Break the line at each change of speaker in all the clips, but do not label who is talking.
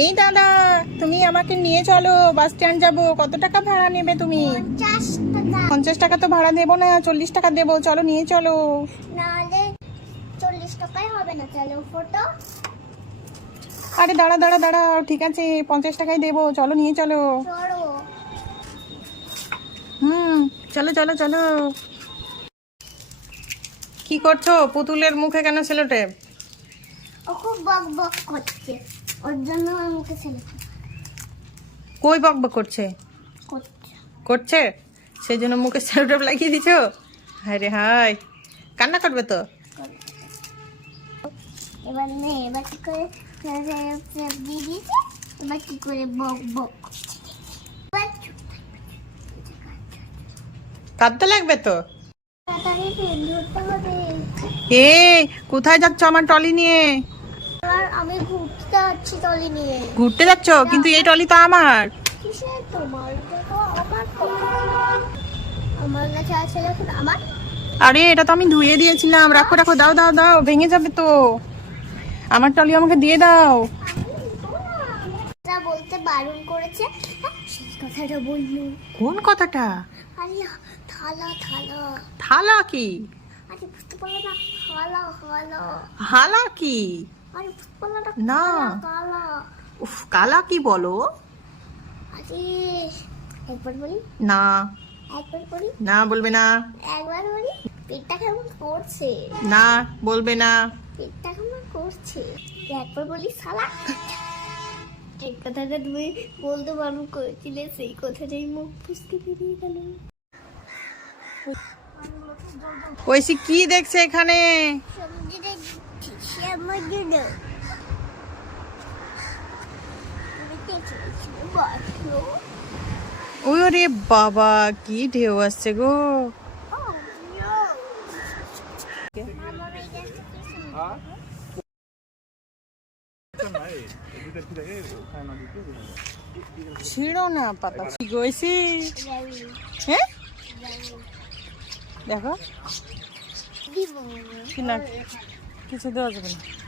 এই দাদা তুমি আমাকে নিয়ে চলো বাস স্ট্যান্ড যাব। কত টাকা ভাড়া নেবে তুমি?
পঞ্চাশ টাকা।
তো ভাড়া দেবো না চল্লিশ টাকা দেবো। চলো নিয়ে চলো।
নাহলে চল্লিশ টাকাই হবে না
আরে দাঁড়া দাঁড়া দাঁড়া ঠিক আছে পঞ্চাশ টাকাই দেবো। চলো নিয়ে চলো। হুম চলো চলো চলো। কি করছ? পুতুলের মুখে কেন সেলোটেপ
ও খুব বক বক করছে। ওর জন্য আমাকে
কই বক বক করছে?
করছে।
করছে? সেই জন্য মুখে সেলোটেপ লাগিয়ে দিছো? হায় রে হায়। কান্না করবে তো?
এবার নে এবার কি করে দিয়ে দিয়েছে এবার কি করে বক বক
কাঁদতে লাগবে তো? এ কোথায় যাচ্ছ আমার টলি নিয়ে?
আমি ঘুরতে যাচ্ছি টলি নিয়ে।
ঘুরতে যাচ্ছ? কিন্তু এই টলি তো আমার।
কিসের তোমার? আমার আমার কাছে আছে দেখুন আমার।
আরে এটা তো আমি ধুয়ে দিয়েছিলাম। রাখো রাখো দাও দাও দাও ভেঙে যাবে তো। আমার টলি আমাকে দিয়ে দাও।
বলতে বারণ করেছে। হ্যাঁ, সেই কথাটা বলল
কোন কথাটা?
আরে থালা থালা।
থালা কি?
আরে বুঝতে পারল না। থালা থালা
হালা কি?
না
না।
কালা
উফ কালা কি বলো?
আরে একবার বলি।
না।
একবার বলি।
না বলবে না।
একবার বলি পেটটা কেমন করছে?
না বলবে না।
পেটটা কেমন করছে? একবার বলি সালা যে কথাটা তুমি বলতে বারণ করেছিলে সেই কথাটাই মুখ ফুসকে বেরিয়ে গেল।
ঐশী কি দেখছে এখানে? ওই রে বাবা, কি ঢেউ আসছে গো। ছিড়ো না পাতা গইছি হ্যাঁ দেখো। কিছু দেওয়া যাবে না।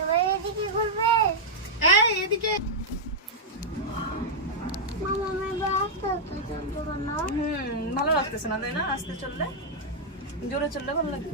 এবার এদিকে ঘুরবে?
এদিকে।
মামা আস্তে আস্তে না।
হুম ভালো লাগতেছে না তাই না? আস্তে চললে? জোরে চললে ভালো লাগবে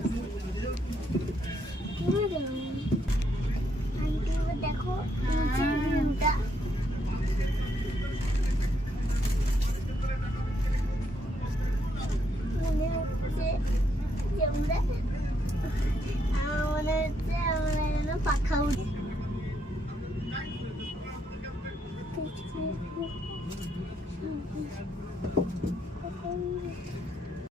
Thank you.